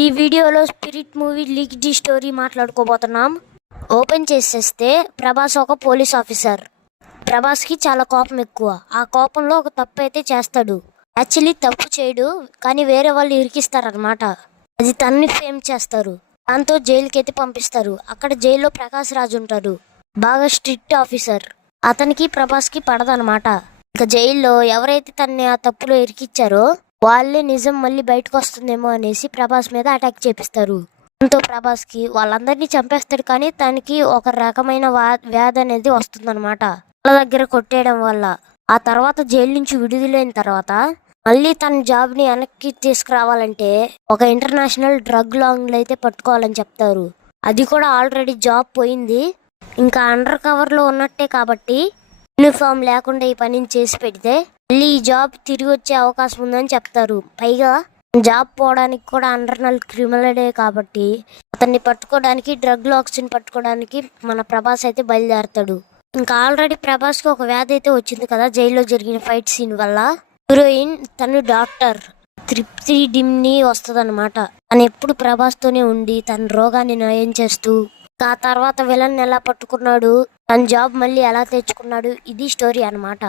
ఈ వీడియోలో spirit movie leaked story మాట్లాడుకోబోతున్నాం. ఓపెన్ చేసేస్తే ప్రభాస్ ఒక పోలీస్ ఆఫీసర్. ప్రభాస్కి చాలా కోపం ఎక్కువ. ఆ కోపంలో ఒక తప్పు అయితే చేస్తాడు. యాక్చువల్లీ తప్పు చేయడు, కానీ వేరే వాళ్ళు ఇరికిస్తారనమాట. అది తన్ని ఫేమ్ చేస్తారు. దాంతో జైలుకి అయితే పంపిస్తారు. అక్కడ జైల్లో ప్రకాష్ రాజ్ ఉంటాడు, బాగా స్ట్రిక్ట్ ఆఫీసర్. అతనికి ప్రభాస్కి పడదనమాట. ఇక జైల్లో ఎవరైతే తన్ని ఆ తప్పులో ఇరికిచ్చారో వాళ్ళే నిజం మళ్ళీ బయటకు వస్తుందేమో అనేసి ప్రభాస్ మీద అటాక్ చేపిస్తారు. దాంతో ప్రభాస్కి వాళ్ళందరినీ చంపేస్తాడు, కానీ తనకి ఒక రకమైన వ్యాధి అనేది వస్తుందన్నమాట. వాళ్ళ దగ్గర కొట్టేయడం వల్ల. ఆ తర్వాత జైలు నుంచి విడుదలైన తర్వాత మళ్ళీ తన జాబ్ని వెనక్కి తీసుకురావాలంటే ఒక ఇంటర్నేషనల్ డ్రగ్ లాంగ్లో అయితే పట్టుకోవాలని చెప్తారు. అది కూడా ఆల్రెడీ జాబ్ పోయింది, ఇంకా అండర్ కవర్లో ఉన్నట్టే కాబట్టి యూనిఫామ్ లేకుండా ఈ పనిని చేసి పెడితే మళ్ళీ ఈ జాబ్ తిరిగి వచ్చే అవకాశం ఉందని చెప్తారు. పైగా జాబ్ పోవడానికి కూడా అండర్నల్ క్రిమినలే కాబట్టి అతన్ని పట్టుకోవడానికి, డ్రగ్ లాక్స్ని పట్టుకోవడానికి మన ప్రభాస్ అయితే బయలుదేరతాడు. ఇంకా ఆల్రెడీ ప్రభాస్కి ఒక వ్యాధి అయితే వచ్చింది కదా జైల్లో జరిగిన ఫైట్ సీన్ వల్ల. హీరోయిన్ తను డాక్టర్ తృప్తి డిమ్ని వస్తుందన్నమాట. తను ఎప్పుడు ప్రభాస్తోనే ఉండి తన రోగాన్ని నయం చేస్తూ, ఆ తర్వాత విలన్ ఎలా పట్టుకున్నాడు, తన జాబ్ మళ్ళీ ఎలా తెచ్చుకున్నాడు, ఇది స్టోరీ అన్నమాట.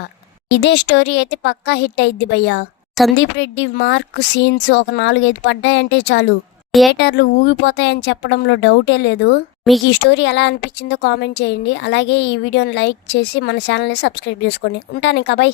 ఇదే స్టోరీ అయితే పక్కా హిట్ అయింది భయ్యా. సందీప్ రెడ్డి మార్క్ సీన్స్ ఒక 4-5 పడ్డాయంటే చాలు, థియేటర్లు ఊగిపోతాయని చెప్పడంలో డౌటే లేదు. మీకు ఈ స్టోరీ ఎలా అనిపించిందో కామెంట్ చేయండి. అలాగే ఈ వీడియోని లైక్ చేసి మన ఛానల్ని సబ్స్క్రైబ్ చేసుకోండి. ఉంటాను ఇంకా, బై.